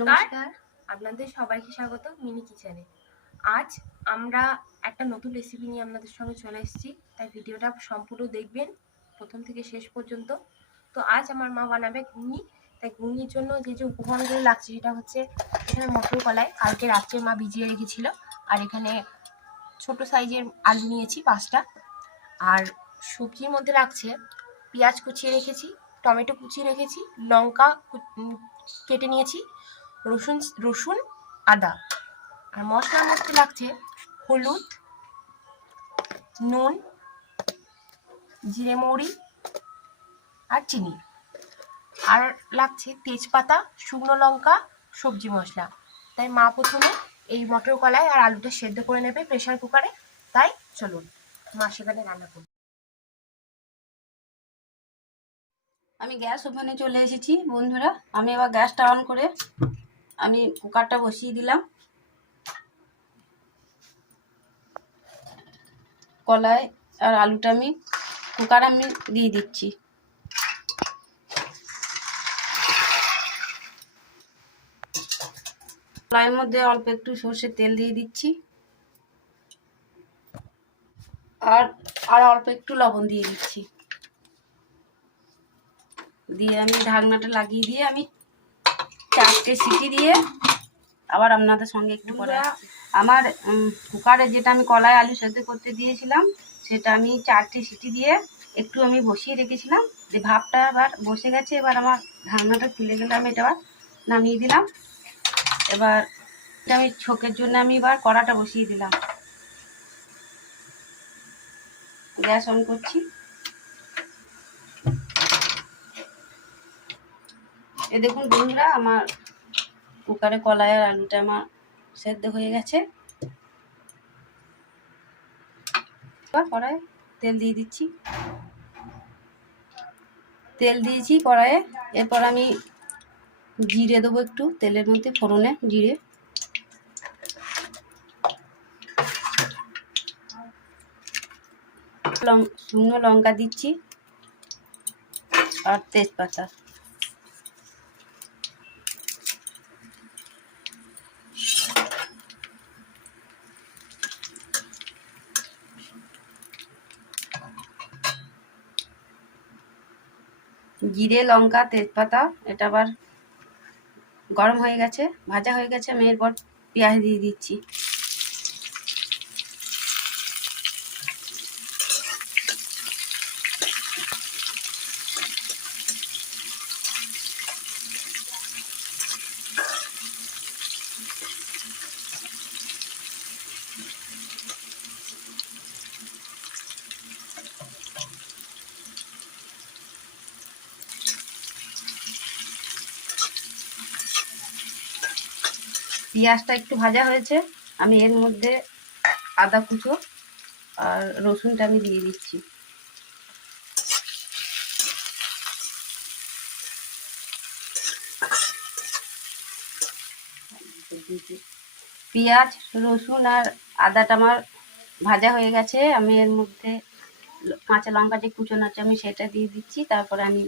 নমস্কার, আপনাদের সবাইকে স্বাগত মিনি কিচেনে। আজ আমরা একটা নতুন রেসিপি নিয়ে আপনাদের সঙ্গে চলে এসেছি, তাই ভিডিওটা সম্পূর্ণ দেখবেন প্রথম থেকে শেষ পর্যন্ত। তো আজ আমার মা বানাবে ঘুগনি, তাই ঘুগনির জন্য যে যে উপকরণগুলো লাগছে সেটা হচ্ছে এখানে মটর কলাই কালকে রাত্রে মা ভিজিয়ে রেখেছিল, আর এখানে ছোট সাইজের আলু নিয়েছি 5টা, আর সবজির মধ্যে লাগছে পেঁয়াজ কুচিয়ে রেখেছি, টমেটো কুচিয়ে রেখেছি, লঙ্কা কেটে নিয়েছি, রসুন আদা। আর মশলার মধ্যে লাগছে হলুদ, নুন, জিরে মৌরি আর চিনি, আর লাগছে তেজপাতা, শুকনো লঙ্কা, সবজি মশলা। তাই মা প্রথমে এই মটর কলাই আর আলুটা সেদ্ধ করে নেবে প্রেসার কুকারে। তাই চলুন মা সেখানে রান্না করবে। আমি গ্যাস ওভেনে চলে এসেছি বন্ধুরা। আমি এবার গ্যাসটা অন করে আমি কুকারটা বসিয়ে দিলাম। কলাই আর আলুটা আমি কুকারে দিয়ে দিচ্ছি। কলাইয়ের মধ্যে অল্প একটু সর্ষের তেল দিয়ে দিচ্ছি, আর অল্প একটু লবণ দিয়ে দিচ্ছি। দিয়ে আমি ঢাকনাটা লাগিয়ে দিয়ে আমি 4টে সিটি দিয়ে আবার আপনাদের সঙ্গে একটু পরে আমার কুকারে যেটা আমি কলাই আলু সেদ্ধ করতে দিয়েছিলাম সেটা আমি 4টে সিটি দিয়ে একটু আমি বসিয়ে রেখেছিলাম। যে ভাপটা এবার বসে গেছে, এবার আমার ঢাকনাটা খুলে গেলে আমি এটা আবার নামিয়ে দিলাম। এবার আমি ছোকের জন্য আমি এবার কড়াটা বসিয়ে দিলাম। গ্যাস অন করছি। এ দেখুন বন্ধুরা, আমার কুকারে কলাই আর আলুটা আমার সেদ্ধ হয়ে গেছে। এবার কড়াইয়ে তেল দিয়ে দিচ্ছি। তেল দিয়েছি কড়াইয়ে। এরপর আমি জিরে দেবো একটু তেলের মধ্যে, ফোড়নে জিরে, শুকনো লঙ্কা দিচ্ছি আর তেজপাতা। জিরে, লঙ্কা, তেজপাতা এটা আবার গরম হয়ে গেছে, ভাজা হয়ে গেছে। আমি এরপর পেঁয়াজ দিয়ে দিচ্ছি। পেঁয়াজটা একটু ভাজা হয়েছে, আমি এর মধ্যে আদা কুচো আর রসুনটা আমি দিয়ে দিচ্ছি। পেঁয়াজ, রসুন আর আদাটা আমার ভাজা হয়ে গেছে। আমি এর মধ্যে কাঁচা লঙ্কা যে কুচোনো আছে আমি সেটা দিয়ে দিচ্ছি। তারপরে আমি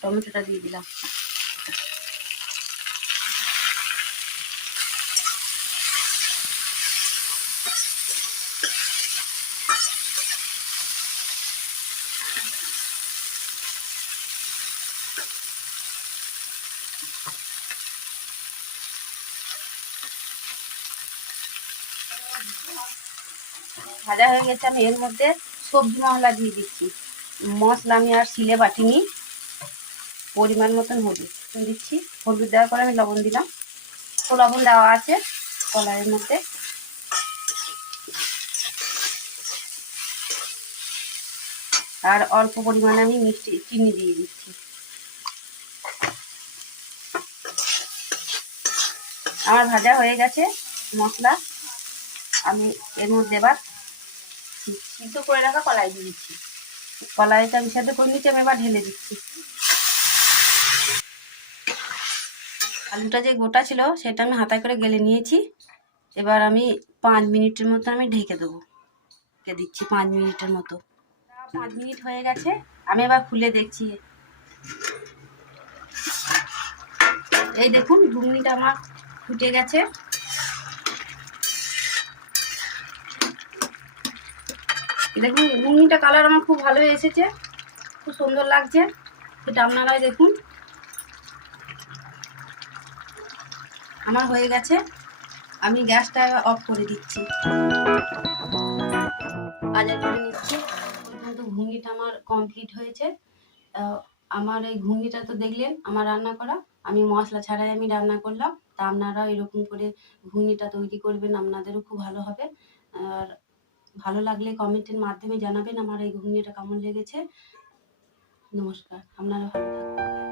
টমেটোটা দিয়ে দিলাম। ভাজা হয়ে গেছে, আমি এর মধ্যে সবজি মশলা দিয়ে দিচ্ছি। মশলা আমি আর শিলে বাটিনি। পরিমাণ মতন হলুদ দিচ্ছি। হলুদ দেওয়ার পরে আমি লবণ দিলাম। তো লবণ দেওয়া আছে কলাইয়ের মধ্যে। আর অল্প পরিমাণে আমি চিনি দিয়ে দিচ্ছি। আমার ভাজা হয়ে গেছে মশলা। আমি এর মধ্যে এবার সিদ্ধ করে রাখা কলাই দিয়ে দিচ্ছি। কলাইটা আমি সেদ্ধ করে নিচ্ছি, আমি এবার ঢেলে দিচ্ছি। আলুটা যে গোটা ছিল সেটা আমি হাতায় করে গেলে নিয়েছি। এবার আমি 5 মিনিটের মতো আমি ঢেকে দেবো। ঢেকে দিচ্ছি 5 মিনিটের মতো। 5 মিনিট হয়ে গেছে, আমি এবার খুলে দেখছি। এই দেখুন ঘুগনিটা আমার ফুটে গেছে। দেখুন ঘুগনিটা কালার আমার খুব ভালো এসেছে, খুব সুন্দর লাগছে। সেটা আপনারাই দেখুন। আমার হয়ে গেছে, আমি গ্যাসটা অফ করে দিচ্ছি, বাজার করে নিচ্ছি। কিন্তু ঘুগনিটা আমার কমপ্লিট হয়েছে। আমার এই ঘুগনিটা তো দেখলেন আমার রান্না করা, আমি মশলা ছাড়াই আমি রান্না করলাম। তা আপনারা এরকম করে ঘুগনিটা তৈরি করবেন, আপনাদেরও খুব ভালো হবে। আর ভালো লাগলে কমেন্টের মাধ্যমে জানাবেন আমার এই ঘুগনিটা কেমন লেগেছে। নমস্কার, আপনারা ভালো থাকবেন।